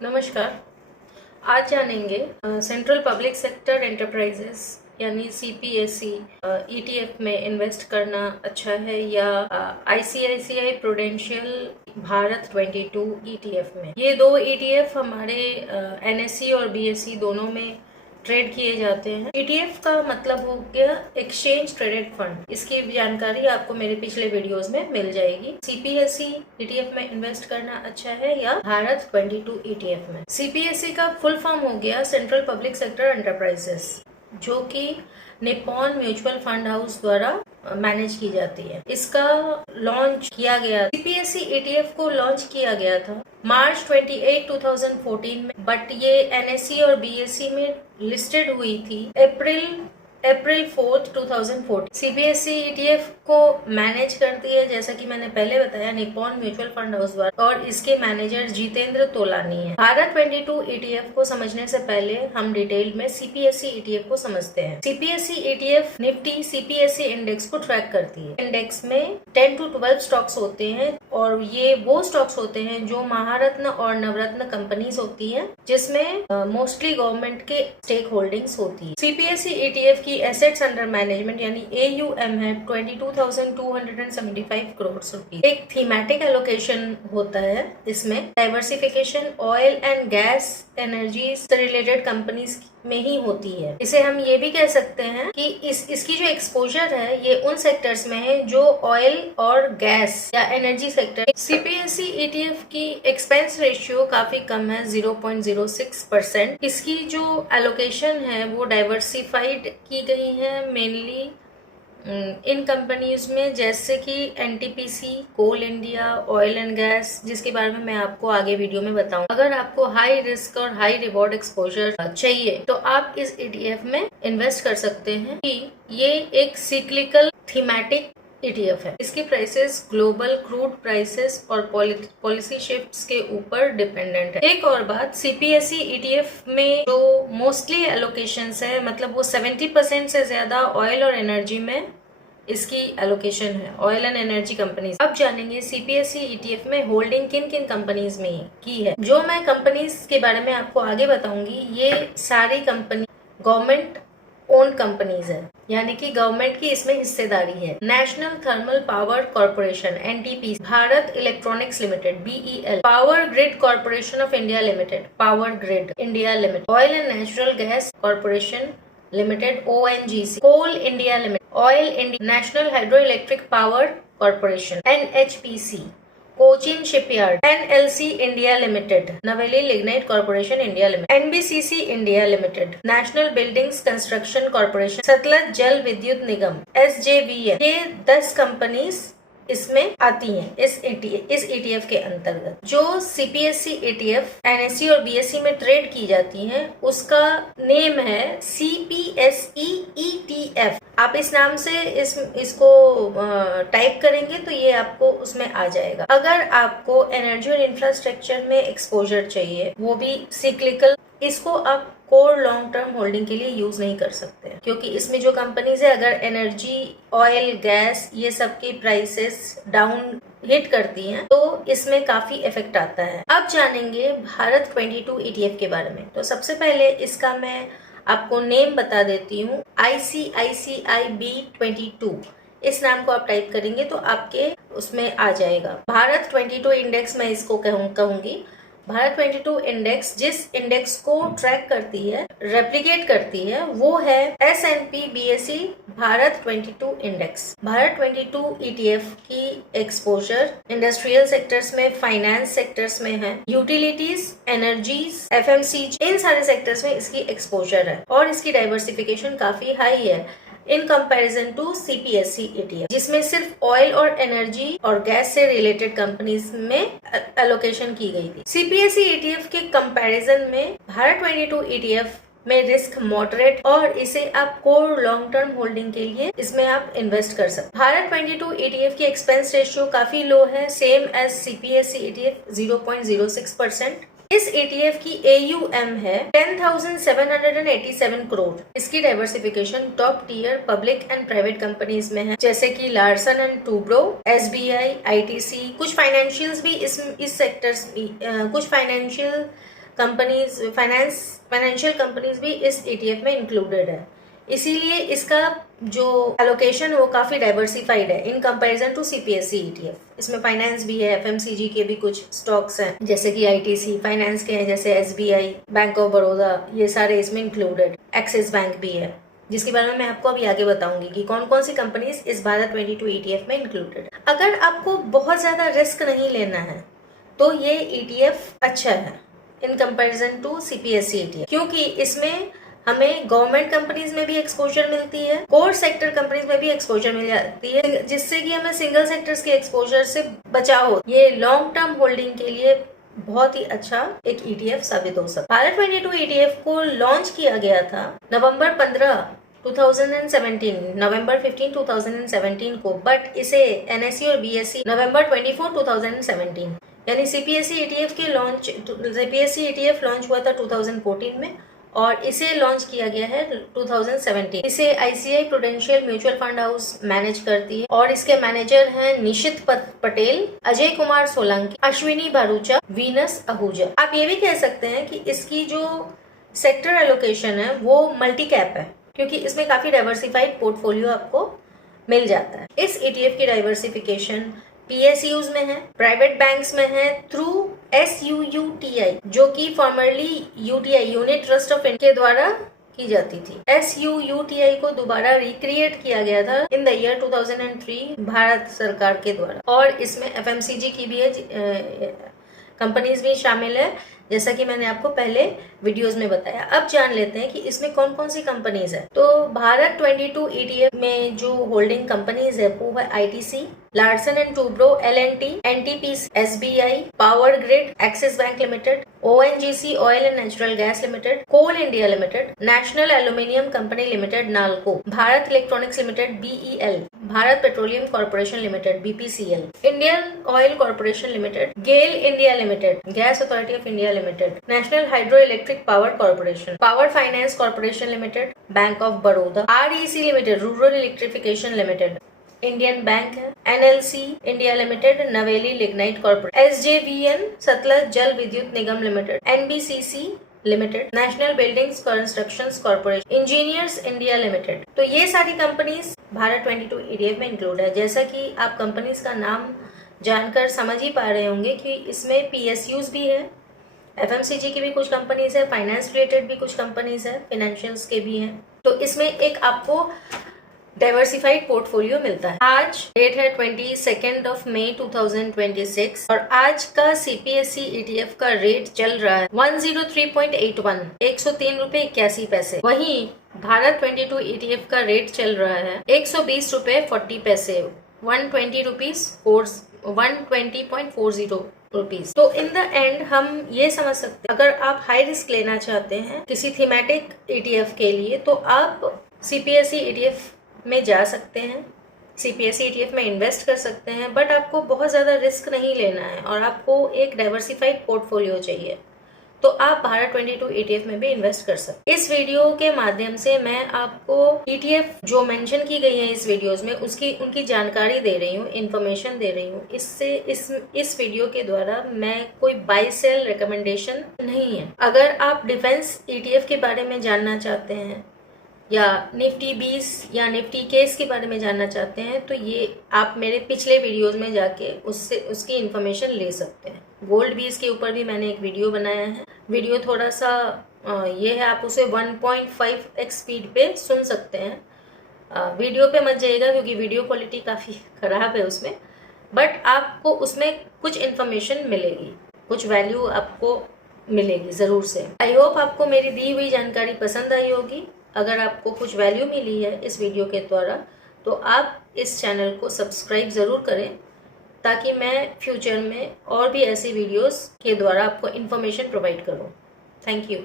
नमस्कार। आज जानेंगे सेंट्रल पब्लिक सेक्टर एंटरप्राइजेस यानी सीपीएसई ईटीएफ में इन्वेस्ट करना अच्छा है या आईसीआईसीआई प्रूडेंशियल भारत 22 ईटीएफ में। ये दो ईटीएफ हमारे एनएसई और बीएसई दोनों में ट्रेड किए जाते हैं। ईटीएफ का मतलब हो गया एक्सचेंज ट्रेडेड फंड। इसकी जानकारी आपको मेरे पिछले वीडियोस में मिल जाएगी। सीपीएसई ईटीएफ में इन्वेस्ट करना अच्छा है या भारत 22 ईटीएफ में। सीपीएसई का फुल फॉर्म हो गया सेंट्रल पब्लिक सेक्टर एंटरप्राइजेस, जो कि निप्पॉन म्यूचुअल फंड हाउस द्वारा मैनेज की जाती है। इसका लॉन्च किया गया, सीपीएसई ईटीएफ को लॉन्च किया गया था मार्च 28, 2014 में, बट ये एनएसई और बीएसई में लिस्टेड हुई थी अप्रैल 4, 2014। सीपीएसई ईटीएफ को मैनेज करती है, जैसा कि मैंने पहले बताया, निप्पॉन म्यूचुअल फंड हाउस द्वारा, और इसके मैनेजर जितेंद्र तोलानी है। भारत 22 ईटीएफ को समझने से पहले हम डिटेल में सीपीएसई ईटीएफ को समझते हैं। CPSE ETF Nifty CPSE index को ट्रैक करती है। इंडेक्स में 10 to 12 स्टॉक्स होते हैं, और ये वो स्टॉक्स होते हैं जो महारत्न और नवरत्न कंपनीज होती हैं, जिसमें मोस्टली गवर्नमेंट के स्टेक होल्डिंग्स होती है। सीपीएसई ईटीएफ की एसेट्स अंडर मैनेजमेंट यानी AUM है 22,275 करोड़ रुपीज। एक थीमेटिक एलोकेशन होता है इसमें। Diversification oil and gas energy से रिलेटेड कंपनीज में ही होती है। इसे हम ये भी कह सकते हैं कि इसकी जो एक्सपोजर है ये उन सेक्टर्स में है जो ऑयल और गैस या एनर्जी सेक्टर। सीपीएसई ईटीएफ की एक्सपेंस रेशियो काफी कम है, 0.06%। इसकी जो एलोकेशन है वो डाइवर्सिफाइड की गई है मेनली इन कंपनीज में, जैसे कि NTPC, Coal India, oil and gas, जिसके बारे में मैं आपको आगे वीडियो में बताऊं। अगर आपको हाई रिस्क और हाई रिवॉर्ड एक्सपोजर चाहिए तो आप इस ईटीएफ में इन्वेस्ट कर सकते हैं कि ये एक सिक्लिकल थीमेटिक ईटीएफ है। इसकी प्राइसेस ग्लोबल क्रूड प्राइसेस और पॉलिसी शिफ्ट्स के ऊपर डिपेंडेंट है। एक और बात, सीपीएसई ईटीएफ में जो मोस्टली एलोकेशंस है, मतलब वो 70% से ज्यादा ऑयल और एनर्जी में इसकी एलोकेशन है, ऑयल एंड एनर्जी कंपनीज। अब जानेंगे सीपीएसई ईटीएफ में होल्डिंग किन किन कंपनीज में की है। जो मैं कंपनीज के बारे में आपको आगे बताऊंगी, ये सारी कंपनी गवर्नमेंट ओन कंपनीज है, यानी कि गवर्नमेंट की इसमें हिस्सेदारी है। National thermal power corporation NTPC, Bharat electronics limited BEL, power grid corporation of India limited, power grid India limited, oil and natural gas corporation limited ONGC, coal India limited, oil India, national hydro electric power corporation NHPC, Cochin shipyard, NLC India limited, Neyveli lignite corporation India limited, NBCC India limited, national buildings construction corporation, Satluj Jal Vidyut Nigam SJVN। ये 10 companies इसमें आती हैं इस ETF के अंतर्गत। जो CPSE ETF NSE और BSE में ट्रेड की जाती हैं, उसका नेम है सीपीएसई ईटीएफ। आप इस नाम से इसको टाइप करेंगे तो ये आपको उसमें आ जाएगा। अगर आपको एनर्जी और इंफ्रास्ट्रक्चर में एक्सपोजर चाहिए, वो भी सिक्लिकल, इसको आप कोर लॉन्ग टर्म होल्डिंग के लिए यूज नहीं कर सकते, क्योंकि इसमें जो कंपनीज है, अगर एनर्जी, ऑयल, गैस, ये सब की प्राइसेस डाउन हिट करती हैं तो इसमें काफी इफेक्ट आता है। अब जानेंगे भारत 22 ईटीएफ के बारे में। तो सबसे पहले इसका मैं आपको नेम बता देती हूँ, ICICI B22। इस नाम को आप टाइप करेंगे तो आपके उसमें आ जाएगा। भारत 22 इंडेक्स मैं इसको कहूंगी। भारत 22 इंडेक्स जिस इंडेक्स को ट्रैक करती है, रेप्लिकेट करती है, वो है S&P BSE Bharat 22 index. Bharat 22 ETF की एक्सपोजर इंडस्ट्रियल सेक्टर्स में, फाइनेंस सेक्टर्स में है, यूटिलिटीज, एनर्जीज, FMCG, इन सारे सेक्टर्स में इसकी एक्सपोजर है, और इसकी डाइवर्सिफिकेशन काफी हाई है in comparison to CPSE ETF, जिसमें सिर्फ ऑयल और एनर्जी और गैस से रिलेटेड कंपनीज में एलोकेशन की गई थी। सीपीएसई ईटीएफ के कंपैरिजन में भारत 22 ईटीएफ में रिस्क मॉडरेट, और इसे आप कोर लॉन्ग टर्म होल्डिंग के लिए इसमें आप इन्वेस्ट कर सकते। भारत 22 ईटीएफ की एक्सपेंस रेशियो काफी लो है, सेम एज सीपीएसई ईटीएफ 0.06%। इस ETF की AUM है 10,787 करोड़। इसकी diversification top tier public and private companies में है, जैसे कि Larsen and Toubro, SBI, ITC। कुछ फाइनेंशियल्स भी इस सेक्टर्स, कुछ फाइनेंशियल कंपनीज, फाइनेंशियल कंपनीज भी इस ETF में इंक्लूडेड है। इसीलिए इसका जो एलोकेशन है वो काफी डाइवर्सिफाइड है in comparison to CPSE ETF। इसमें फाइनेंस भी है, FMCG के भी कुछ स्टॉक्स हैं जैसे कि ITC, फाइनेंस के हैं जैसे SBI, बैंक ऑफ बड़ौदा, ये सारे इसमें इंक्लूडेड। एक्सिस बैंक भी है, जिसके बारे में मैं आपको अभी आगे बताऊंगी कि कौन कौन सी कंपनीज इस भारत 22 ETF में इंक्लूडेड। अगर आपको बहुत ज्यादा रिस्क नहीं लेना है तो ये ETF अच्छा है in comparison to CPSE ETF, क्योंकि इसमें हमें गवर्नमेंट कंपनीज में भी एक्सपोजर मिलती है, कोर सेक्टर कंपनीज में भी एक्सपोजर मिल जाती है, जिससे कि हमें सिंगल सेक्टर्स के एक्सपोजर से बचाव हो। ये लॉन्ग टर्म होल्डिंग के लिए बहुत ही अच्छा एक ETF साबित हो सकता है। भारत 22 ETF को लॉन्च किया गया था नवंबर 15 2017, नवंबर 15 2017 को, बट इसे NSE और BSE नवंबर 24 2017, यानी CPSE ETF लॉन्च हुआ था 2014 में और इसे लॉन्च किया गया है 2017। इसे ICICI prudential mutual fund house manage करती है और इसके मैनेजर हैं निशित पटेल, अजय कुमार सोलंकी, अश्विनी भारूचा, वीनस आहूजा। आप ये भी कह सकते हैं कि इसकी जो सेक्टर एलोकेशन है वो मल्टी कैप है, क्योंकि इसमें काफी डाइवर्सिफाइड पोर्टफोलियो आपको मिल जाता है। इस ETF की डाइवर्सिफिकेशन PSUs में है, प्राइवेट बैंक्स में है थ्रू SUUTI, जो कि formerly UTI unit trust of India के द्वारा की जाती थी। SUUTI को दोबारा रिक्रिएट किया गया था इन द ईयर 2003 भारत सरकार के द्वारा, और इसमें FMCG की भी कंपनीज भी शामिल है, जैसा कि मैंने आपको पहले वीडियोस में बताया। अब जान लेते हैं कि इसमें कौन कौन सी कंपनीज है। तो भारत 22 ETF में जो होल्डिंग कंपनीज है वो है ITC, Larsen and Toubro, L&T, NTPC, SBI, Power Grid, Axis Bank Limited, ONGC Oil and natural Gas Limited, Coal India limited, National Aluminium Company Limited Nalco, Bharat electronics limited BEL, Bharat Petroleum Corporation Limited BPCL, Indian Oil Corporation Limited, GAIL India Limited, Gas Authority of India limited, National hydro electric power Corporation, Power Finance Corporation Limited, Bank of Baroda, REC Limited, Rural Electrification Limited, Indian Bank है, NLC India limited, Neyveli lignite corporation, SJVN Satluj Jal Vidyut Nigam limited, NBCC limited, national buildings constructions corporation, engineers India limited. तो ये सारी companies Bharat 22 ETF में include है। जैसा कि आप companies का नाम जानकर समझ ही पा रहे होंगे कि इसमें PSUs भी है, FMCG की भी कुछ कंपनीज है, फाइनेंस रिलेटेड भी कुछ कंपनीज है, फाइनेंशियल्स के भी हैं। तो इसमें एक आपको डाइवर्सिफाइड पोर्टफोलियो मिलता है। आज डेट है 22 मई 2026 और आज का CPSE ETF का रेट चल रहा है 103.81, 103 रुपए 81 पैसे। वहीं भारत 22 ETF का रेट चल रहा है 120 रुपए 40 पैसे, 120.40 रुपीज। तो इन द एंड हम ये समझ सकते हैं, अगर आप हाई रिस्क लेना चाहते हैं किसी थीमेटिक ETF के लिए तो आप CPSE ETF में जा सकते हैं, CPSE ETF में इन्वेस्ट कर सकते हैं, बट आपको बहुत ज़्यादा रिस्क नहीं लेना है और आपको एक डाइवर्सिफाइड पोर्टफोलियो चाहिए तो आप भारत 22 ETF में भी इन्वेस्ट कर सकते हैं। इस वीडियो के माध्यम से मैं आपको ETF जो मेंशन की गई है इस वीडियोस में उनकी जानकारी दे रही हूँ, इन्फॉर्मेशन दे रही हूँ। इससे इस वीडियो के द्वारा मैं कोई बाय सेल रिकमेंडेशन नहीं है। अगर आप डिफेंस ETF के बारे में जानना चाहते हैं या निफ्टी 20 या निफ्टी केस के बारे में जानना चाहते हैं तो ये आप मेरे पिछले वीडियोस में जाके उसकी इन्फॉर्मेशन ले सकते हैं। गोल्ड 20 के ऊपर भी मैंने एक वीडियो बनाया है। वीडियो थोड़ा सा ये है, आप उसे 1.5x स्पीड पे सुन सकते हैं। वीडियो पे मत जाइएगा क्योंकि वीडियो क्वालिटी काफ़ी ख़राब है उसमें, बट आपको उसमें कुछ इन्फॉर्मेशन मिलेगी, कुछ वैल्यू आपको मिलेगी ज़रूर से। आई होप आपको मेरी दी हुई जानकारी पसंद आई होगी। अगर आपको कुछ वैल्यू मिली है इस वीडियो के द्वारा तो आप इस चैनल को सब्सक्राइब ज़रूर करें ताकि मैं फ्यूचर में और भी ऐसी वीडियोस के द्वारा आपको इन्फॉर्मेशन प्रोवाइड करूं। Thank you.